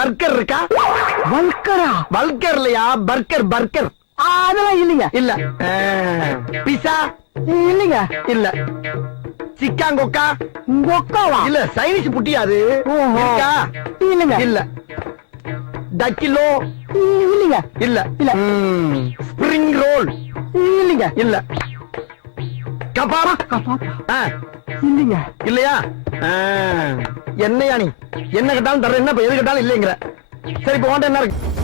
Burger இருக்கா? வல்கரா? பல்கர் இல்லையா, burger burger. அதெல்லாம் இல்லைங்க. இல்ல. பிஸா இல்லைங்க. இல்ல. சிக்காங்கொக்கா? கொக்காவா? இல்ல, சைனீஸ் புட்டியா அது? இருக்கா? இல்லைங்க. இல்ல. டக்கிலோ? இல்லைங்க. இல்ல. இல்ல. Spring roll? இல்லைங்க. இல்ல. கபாப்? கபாப்பா? இல்லைங்க. இல்லையா? என்னையா நீ என்ன கேட்டாலும் தர்ற, என்ன இப்ப எது கேட்டாலும் இல்லைங்கிற. சரி, இப்ப உன்கிட்ட என்ன இருக்கு?